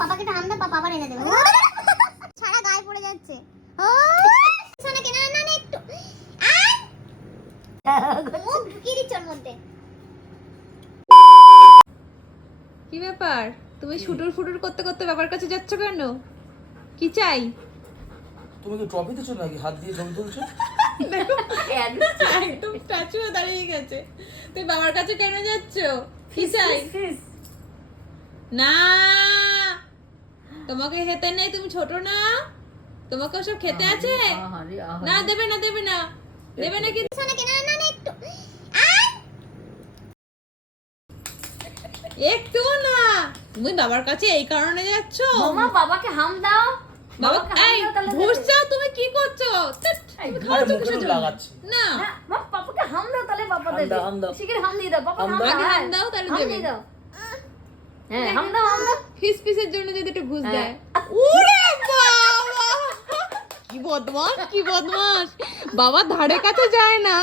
পাপাকে একটা হাম দাও, পাপা আবার এনে দেবে। সারা গায়ে পড়ে যাচ্ছে। ও সোনাকে না না না একটু মুখ ঢুকিয়ে দিচ্ছ ওর মধ্যে। কি ব্যাপার, তুমি শুটুর ফুটুর করতে করতে বাবার কাছে যাচ্ছ কেন? কি চাই? তুমি কি ট্রফি দিচ্ছ নাকি হাত দিয়ে ছবি তুলছো? দেখো একদম স্ট্যাচু দাঁড়িয়ে গেছে। তুমি বাবার কাছে কেন যাচ্ছ? কি চাই? না, তোমাকে খেতে নেই, তুমি ছোট না, তোমাকে ওসব খেতে আছে না। দেবে না দেবে না দেবে না। কি সোনাকে না না না একটু একটু না, তুমি বাবার কাছে এই কারণে যাচ্ছ? মামা বাবাকে হাম দাও। বাবা এই ঘুষ চাও? তুমি কি করছো? তুমি খাচ্ছ কিসের জন্য? লাগাচ্ছি না মা পাপাকে হাম দাও, তাহলে বাবা দেবে। হাম দাও। শিগগির হাম দিয়ে দাও, পাপা হাম দাও। আগে হাম দাও, তাহলে হাম দেবে। দিয়ে দাও। হ্যাঁ হাম দাও, হাম দাও। ফিস পিসের জন্য যদি একটু ঘুষ হ্যাঁ। দেয়। ওরে বাবা, কি বদমাস কি বদমাস! বাবা ধারে কাছে যায় না,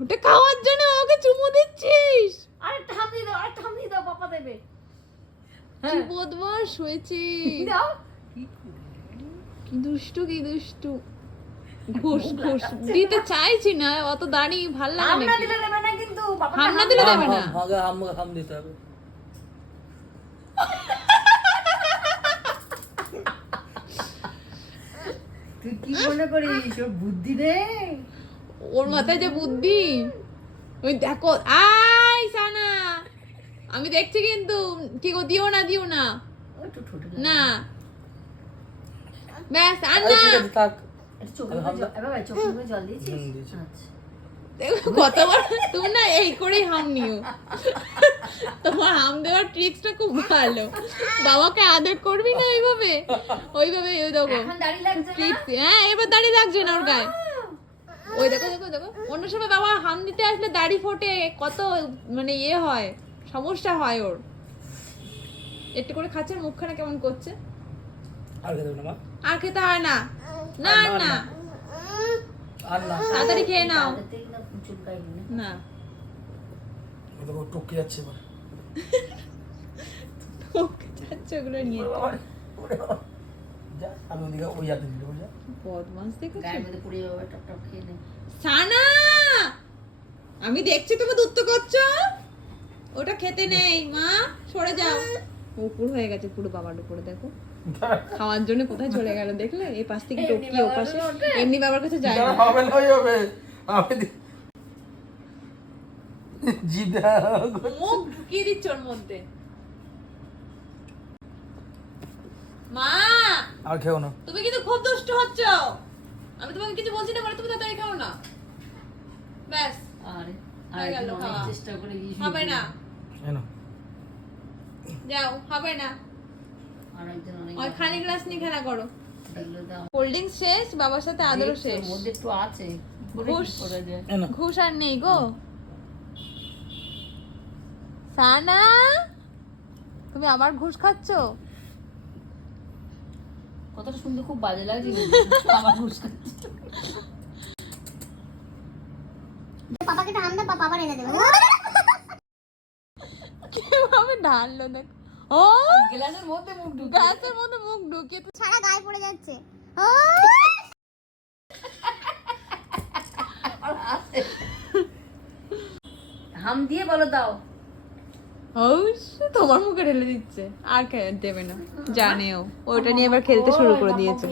ওটা খাওয়ার জন্য আমাকে চুমু দিচ্ছিস। আরেকটা হাম দিয়ে দাও, আরেকটা হাম দিয়ে দাও, পাপা দেবে। কি বদমাস হয়েছে! দাও। কি দুষ্টু কি দুষ্টু! ঘুষ ঘুষ দিতে চাইছি না, অত দাঁড়ি ভাল হাম লাগে না নাকি? দিলে দেবে না কিন্তু বাবাকে হাম না হাম দিলে দাও। দেবে না। আগে হাম দিতে হবে। তুই কি মনে করিস ওর বুদ্ধি নেই? ওর মাথায় যে বুদ্ধি! ওই দেখো, আই সানা, আমি দেখছি কিন্তু। কি গো, দিও না দিও না ও একটু ছোট না, ব্যাস আর আরে না। ঠিক আছে থাক। একটু চোখে মুখে জল, এবার চোখে মুখে জল দিয়েছিস? দিয়েছি। আচ্ছা। দেখো কতবার তুমি না এই করেই হাম নিও। তোমার হাম দেওয়ার ট্রিক্সটা খুব ভালো। বাবাকে আদর করবি না এইভাবে, ওইভাবে ওই দেখো এখন দাড়ি লাগছে না? ট্রিক্স। হ্যাঁ, এবার দাড়ি লাগছে না ওর গায়ে। ওই দেখো দেখো দেখো, অন্য সময় বাবা হাম দিতে আসলে দাড়ি ফোটে, কত মানে ইয়ে হয়, সমস্যা হয় ওর। একটু করে খাচ্ছে, মুখখানা কেমন করছে। আর খেতে হবে না মা। আর খেতে হয় না, না আর না, না, আর না। তাড়াতাড়ি খেয়ে নাও। তাতে না চুলকায়নি না? না, ও দেখো টপকে যাচ্ছে এবার। ওকে যাচ্ছে ওগুলো নিয়ে। ওরে বাবা। যা আমি ওদিকে ওই হাতে দিল যা। বদমাস দেখেছো? গায়ের মধ্যে পুড়ে যাবে, টপ টপ খেয়ে নে। সানা, আমি দেখছি তুমি দুত্ত করছো, ওটা খেতে নেই। মা সরে যাও। উপর হয়ে গেছে পুরো বাবার উপরে, দেখো খাওয়ার জন্য কোথায় চলে গেল দেখলে? এই পাশ থেকে টপকি ও পাশে, এমনি বাবার কাছে যায় না। হবে না ওই হবে। আমি জিদা মুখ ঢুকিয়ে দিচ্ছ ওর মধ্যে। মা আর খেও না। তুমি কিন্তু খুব দুষ্ট হচ্ছ। আমি তোমাকে কিছু বলছি না বলে তুমি তাড়াতাড়ি খাও না, ব্যাস। আরে হয়ে গেল অনেক খাওয়া। চেষ্টা করে গিয়েছি। হবে না, এনো যাও, হবে না। আরেকজন অনেক ওই খালি গ্লাস নিয়ে খেলা করো। এগুলো দাও। কোল্ড ড্রিঙ্কস শেষ, বাবার সাথে আদরও দেখছো, শেষ। ওর মধ্যে একটু আছে। কি করে ঘুষ। কি করা যায়? এনো ঘুষ আর নেই গো। সানা, তুমি আবার ঘুষ খাচ্ছ? কতটা সুন্দর, খুব বাজে লাগছে কিন্তু। আমার ঘুষ খাচ্ছে। পাপাকে একটা হাম দাও, পাপা আবার এনে দেবে। কিভাবে ঢাললো দেখ। ও গ্লাসের মধ্যে মুখ ঢুকে। গ্লাসের মধ্যে মুখ ঢুকিয়ে তো সারা গায়ে পড়ে যাচ্ছে। ও হাম দিয়ে বলো দাও। তোমার মুখে ঢেলে দিচ্ছে, আর দেবে না, জানেও ওটা নিয়ে এবার খেলতে শুরু করে দিয়েছে।